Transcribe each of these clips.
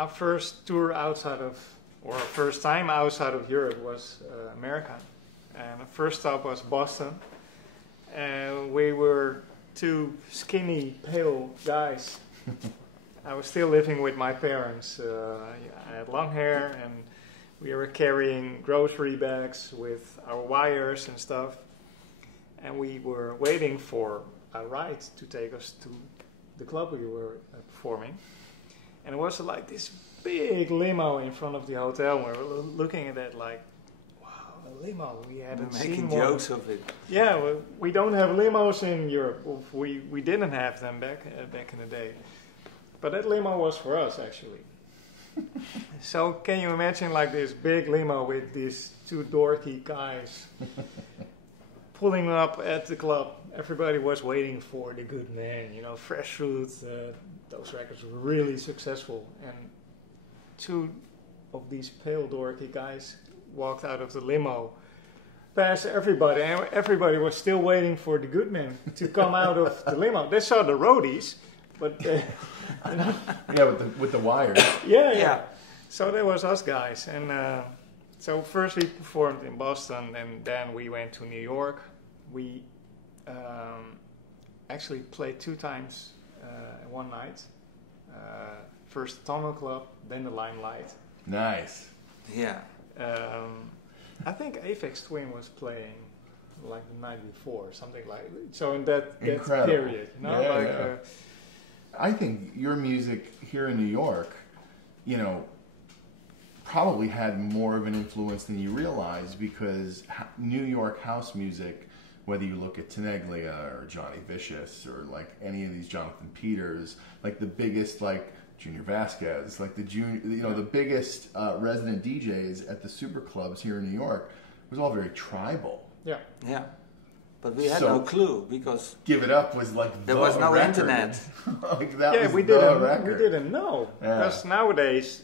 our first tour outside of, or our first time outside of Europe was America. And the first stop was Boston. And we were two skinny, pale guys. I was still living with my parents. I had long hair and we were carrying grocery bags with our wires and stuff. And we were waiting for a ride to take us to the club we were performing. And it was like this big limo in front of the hotel. We were looking at that like, wow, a limo. We hadn't seen making one. jokes of it. Yeah, we don't have limos in Europe. We didn't have them back in the day. But that limo was for us, actually. So can you imagine like this big limo with these two dorky guys pulling up at the club? Everybody was waiting for the good man, you know, Fresh Fruit. Those records were really successful. And two of these pale dorky guys walked out of the limo past everybody, and everybody was still waiting for the good man to come out of the limo. They saw the roadies, but you know. Yeah, with the wires. Yeah. So that was us guys, and so first we performed in Boston, and then we went to New York. We actually played 2 times one night. First Tunnel Club, then the Limelight. Nice. Yeah. I think Aphex Twin was playing like the night before, something like so in that period. You know, Yeah. I think your music here in New York, you know, probably had more of an influence than you realize, because New York house music, whether you look at Teneglia or Johnny Vicious or like any of these Jonathan Peters, like the biggest, like Junior Vasquez, like the biggest resident DJs at the super clubs here in New York, was all very tribal. Yeah. But we had no clue, because Give It Up was like there was no internet. Like that was we didn't know, Yeah. because nowadays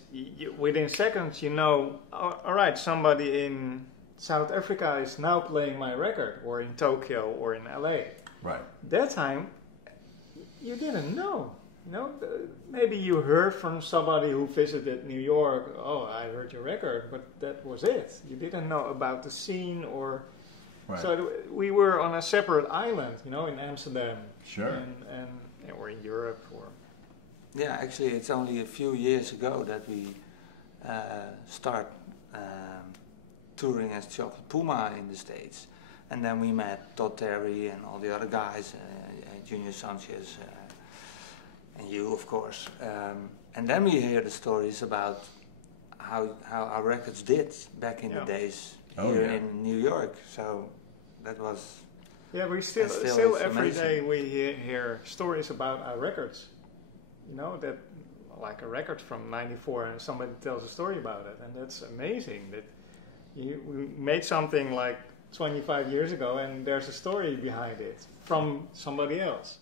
within seconds you know, all right, somebody in South Africa is now playing my record, or in Tokyo or in LA. Right. That time you didn't know. You know, maybe you heard from somebody who visited New York, oh, I heard your record, but that was it. You didn't know about the scene, or Right. so we were on a separate island, you know, in Amsterdam, Sure. and or in Europe, or Yeah, actually, it's only a few years ago that we start touring as Chocolate Puma in the States, and then we met Todd Terry and all the other guys, Junior Sanchez, and you, of course. And then we hear the stories about how our records did back in the days here in New York. So that was. Yeah, we still every day we hear stories about our records. You know, that like a record from '94, and somebody tells a story about it, and that's amazing. That we made something like 25 years ago, and there's a story behind it from somebody else.